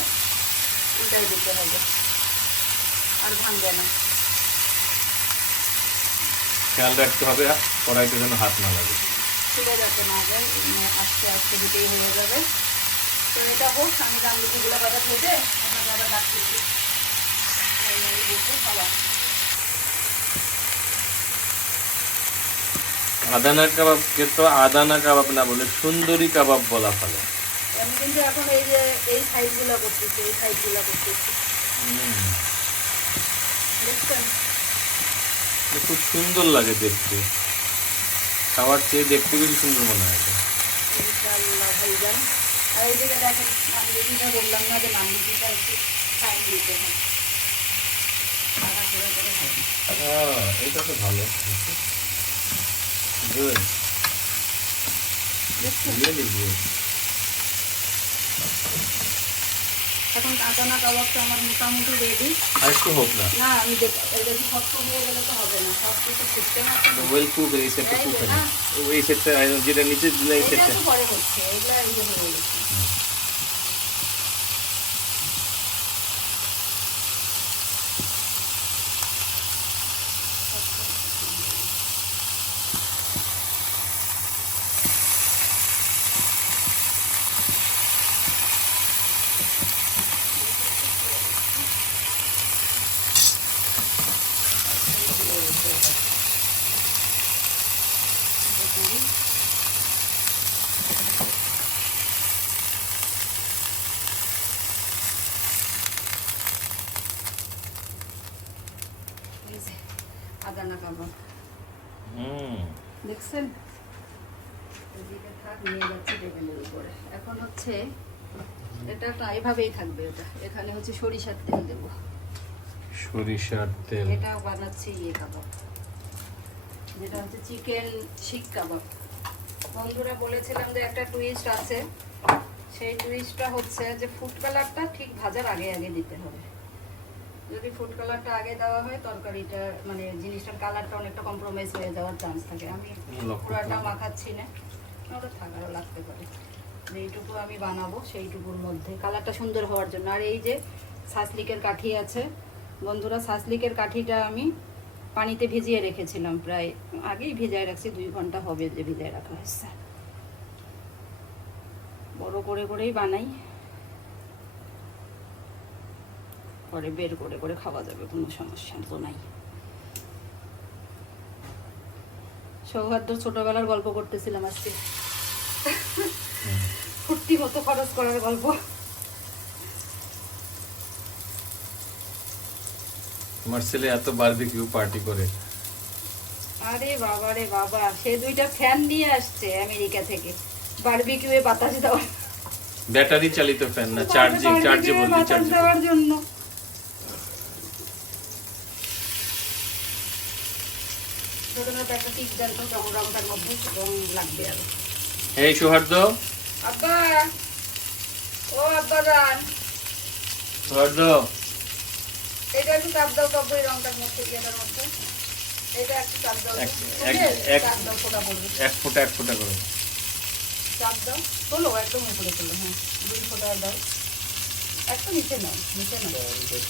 উল্টাই দিতে হবে, আর ভাঙবে না। খেয়াল রাখতে হবে কড়াইতে যেন হাত না লাগে। খুলে যাতে না যায়, আস্তে আস্তে দিতেই হয়ে যাবে। তো এটা হোক, আমি রান্নাগুলো বাজার ভেজে আপনাকে আবার ডাকতেছি। খাওয়া আদানা কাবাবকে তো আদানা কাবাব না বলে সুন্দরী কাবাব বলা ভালো। আমি কিন্তু এখন এই যে এই সাইডগুলো করতেছি, এই সাইডগুলো করতেছি, দেখছেন? এটা খুব সুন্দর লাগে দেখতে, খাওয়ার চেয়ে দেখতে বেশি সুন্দর মনে হয় এটা। ইনশাআল্লাহ ভাইজান। আর এইদিকে দেখেন, নানরুটিটা বললাম না যে নানরুটিটা একটু সাইড দিতে হয়। আধা করে করে হবে। এটা তো ভালো। Good. দেখছেন? Really good. এখন আদানা কাবাবটা আমার মোটামুটি রেডি। আর একটু হোক না। না, আমি যদি শক্ত হয়ে গেলে তো হবে না, শক্ত তো সিস্টেম আছে না। ওয়েল কুক এই সেটটা এই কুক যে হয় না। এই সেটটা যেটা নিচে দিলে এই এটা সেটটা। তো পরে হচ্ছে, এগুলো এই যে হয়ে গেছে। করি। এই যে আদানা কাবাব দেখছেন, এদিকে থাক, নিয়ে যাচ্ছি টেবিলের উপরে। এখন হচ্ছে এটা না এভাবেই থাকবে, এটা এখানে হচ্ছে সরিষার তেল দেবো। সরিষার তেল। এটা বানাচ্ছি ইয়ে কাবাব, যেটা হচ্ছে চিকেন শিক কাবাব। বন্ধুরা বলেছিলাম যে একটা টুইস্ট আছে, সেই টুইস্টটা হচ্ছে যে ফুড কালারটা ঠিক ভাজার আগে আগে দিতে হবে। যদি ফুড কালারটা আগে দেওয়া হয় তরকারিটা মানে জিনিসটার কালারটা অনেকটা কম্প্রোমাইজ হয়ে যাওয়ার চান্স থাকে। আমি পুরাটা মাখাচ্ছি না, ওটা থাকারও লাগতে পারে। এইটুকু আমি বানাবো, সেইটুকুর মধ্যে কালারটা সুন্দর হওয়ার জন্য। আর এই যে সাসলিকের কাঠি আছে বন্ধুরা, সাসলিকের কাঠিটা আমি পানিতে ভিজিয়ে রেখেছিলাম, প্রায় আগেই ভিজিয়ে রাখছি, 2 ঘন্টা হবে যে ভিজিয়ে রাখা হয়েছে। বড় করে করেই বানাই, পরে বের করে করে খাওয়া যাবে, কোনো সমস্যা তো নাই। সৌহার্দ্য ছোটবেলার গল্প করতেছিলাম আজকে, ফুর্তি মতো খরচ করার গল্প। আমার ছেলে এত বারবিকিউ পার্টি করে। আরে বাবা রে বাবা, সে 2টা ফ্যান নিয়ে আসছে আমেরিকা থেকে বারবিকিউ এ বাতাস দেওয়ার। ব্যাটারি চালিত ফ্যান না, চার্জেবল বাতাস দেওয়ার জন্য। ছোটবেলার একটা টিক জানতো রংটার মধ্যে রং লাগবে আরো। এই সৌহার্দ্য, আব্বা, ও আব্বা জান, সৌহার্দ্য, এটা একটু চাপ দাও তো এই রংটার মধ্যে, ইয়েটার মধ্যে এটা একটু চাপ দাও। চাপ দাও, ফোটা পড়বে। 1 ফোঁটা করে চাপ দাও, তোলো একদম উপরে তোলো। হ্যাঁ 2 ফোঁটা দাও, একটু নিচে নাও, নিচে নাও।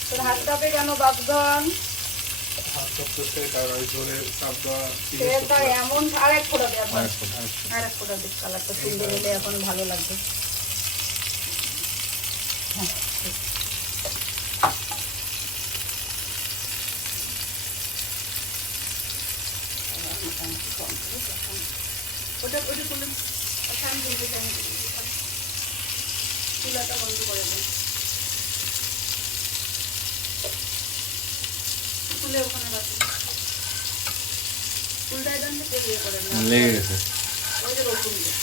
তোর হাত কাঁপে কেন বাপজন? হাত কাঁপতেছে কারণ ওই জোরে চাপ দেওয়া। সেটা এমন। আর 1 ফোঁটা দে, আর 1 ফোঁটা। আর 1 ফোঁটা দে, কালারটা সুন্দর হলে এখন ভালো লাগবে। হ্যাঁ ওটা ওটা করলে ফ্যান বলতে চাই, চুলাটা বন্ধ করে দেন, খুলে ওখানে রাখুন। উল্টায় দেন তো কেউ ইয়ে করেন না, লেগে গেছে। ওই যে রসুন দেন,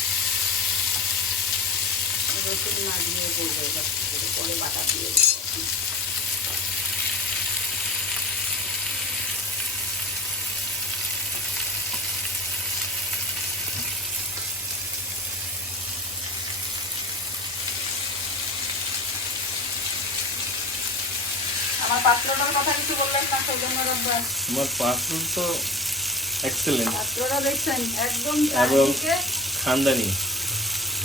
রসুন না দিয়ে করবো, এবার পরে বাটা দিয়ে দেবো। আমার পাত্রটার কথা কিছু বললেন না, সেই জন্য রব্বাস। তোমার পাত্র তো এক্সেলেন্ট, পাত্রটা দেখছেন একদম এবং চারদিকে, খানদানি।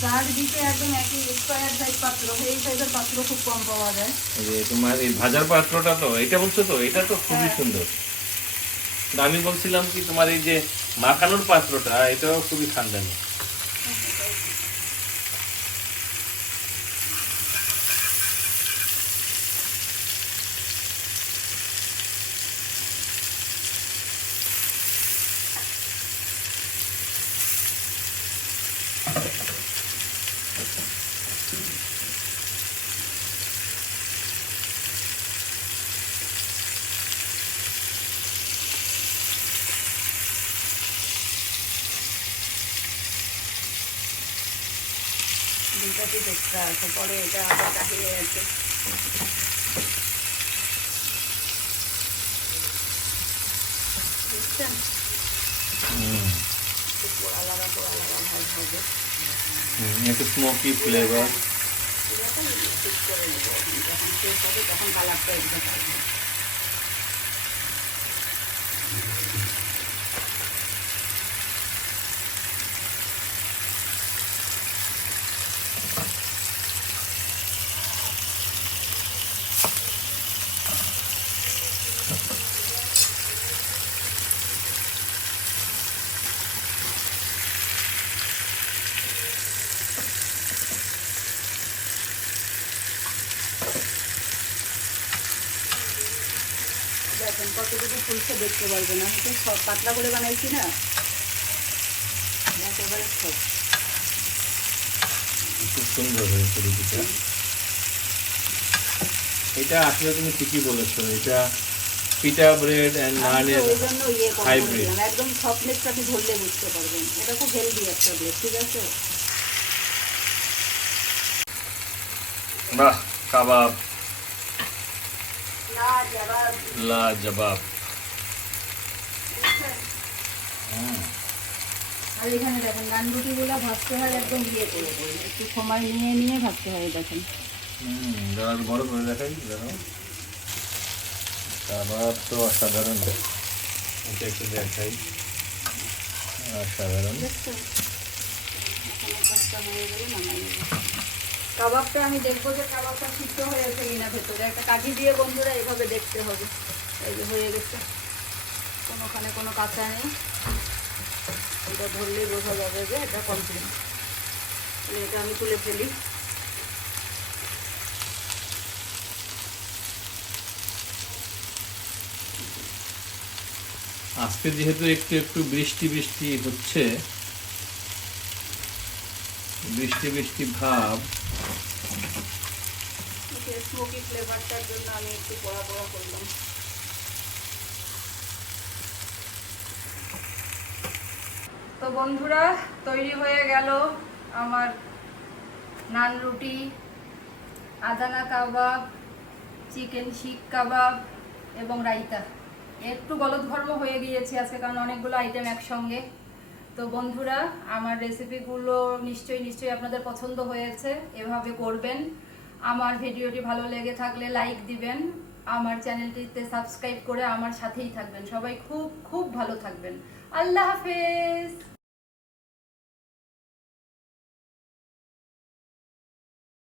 চারদিকে একদম একই স্কয়ার সাইজ পাত্র। এই সাইজের পাত্র খুব কম পাওয়া যায়। এই যে তোমার এই ভাজার পাত্রটা, তো এটা বলছো, তো এটা তো খুবই সুন্দর। আমি বলছিলাম কি তোমার এই যে মাখানোর পাত্রটা, এটাও খুবই খানদানি। দুইটা পিস এক্সট্রা আছে, পরে এটা আবার কাহিয়ে আছে। বুঝছেন, পোড়া লাগা ভাজ হবে। একটু স্মোকি ফ্লেভার। এরকম ঠিক করে নেবো, যখন শেষ হবে তখন কালারটা একদম আসবে। দেখেন কতটুকু ফুলছে দেখতে পারবেন, আজকে সব পাতলা করে বানাইছি না, একেবারে সব। খুব সুন্দর হয়েছে রুটিটা। এটা আসলে তুমি ঠিকই বলেছো, এটা পিটা ব্রেড অ্যান্ড নানের ওই জন্য ইয়ে কম করে হাইব্রিড। দিলাম, একদম সফটনেসটা আপনি ধরলে বুঝতে পারবেন। এটা খুব হেলদি একটা ব্রেড, ঠিক আছে। বাহ, কাবাব লাজবাব। লাজবাব। আর এখানে দেখেন নান রুটিগুলো ভাজতে হয় একদম ইয়ে করে, একটু সময় নিয়ে নিয়ে ভাজতে হয়। দেখেন দাঁড়া বড় করে দেখাই, দেখো কাবাব তো অসাধারণ। এটা একটু দেখাই, অসাধারণ। কাবাবটা আমি দেখবো যে কাবাবটা সিদ্ধ হয়েছে কিনা ভেতরে। একটা কাঠি দিয়ে বন্ধুরা এইভাবে দেখতে হবে। এই যে হয়ে গেছে, কোনোখানে কোনো কাঁচা নেই। এটা ধরলেই বোঝা যাবে যে এটা কমপ্লিট। এটা আমি তুলে ফেলি। আজকে যেহেতু একটু একটু বৃষ্টি বৃষ্টি হচ্ছে, বৃষ্টি বৃষ্টি ভাব, স্মোকি ফ্লেভারটার জন্য আমি একটু পোড়া পোড়া করলাম। তো বন্ধুরা, তৈরি হয়ে গেল আমার নান রুটি, আদানা কাবাব, চিকেন শিক কাবাব এবং রায়তা। একটু গলদঘর্ম হয়ে গিয়েছে আজকে, কারণ অনেকগুলো আইটেম একসঙ্গে। তো বন্ধুরা, আমার রেসিপিগুলো নিশ্চয়ই আপনাদের পছন্দ হয়েছে। এভাবে করবেন। আমার ভিডিওটি ভালো লেগে থাকলে লাইক দিবেন, আমার চ্যানেলটিতে সাবস্ক্রাইব করে আমার সাথেই থাকবেন। সবাই খুব খুব ভালো থাকবেন। আল্লাহ হাফেজ।